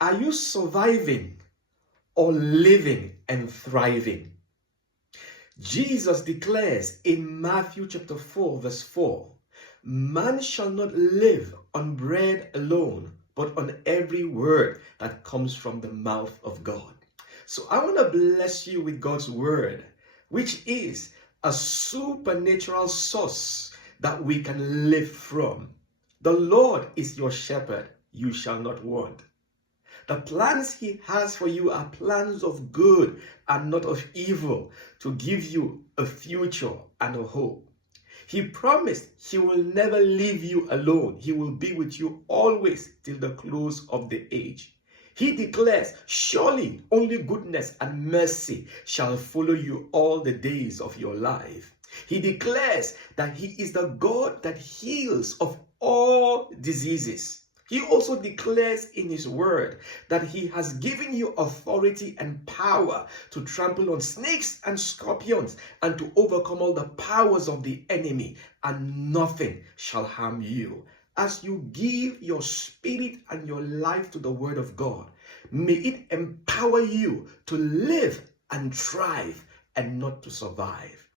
Are you surviving or living and thriving? Jesus declares in Matthew chapter 4, verse 4, man shall not live on bread alone, but on every word that comes from the mouth of God. So I want to bless you with God's word, which is a supernatural source that we can live from. The Lord is your shepherd, you shall not want. The plans he has for you are plans of good and not of evil, to give you a future and a hope. He promised he will never leave you alone. He will be with you always till the close of the age. He declares, surely only goodness and mercy shall follow you all the days of your life. He declares that he is the God that heals of all diseases. He also declares in his word that he has given you authority and power to trample on snakes and scorpions and to overcome all the powers of the enemy, and nothing shall harm you. As you give your spirit and your life to the word of God, may it empower you to live and thrive and not to survive.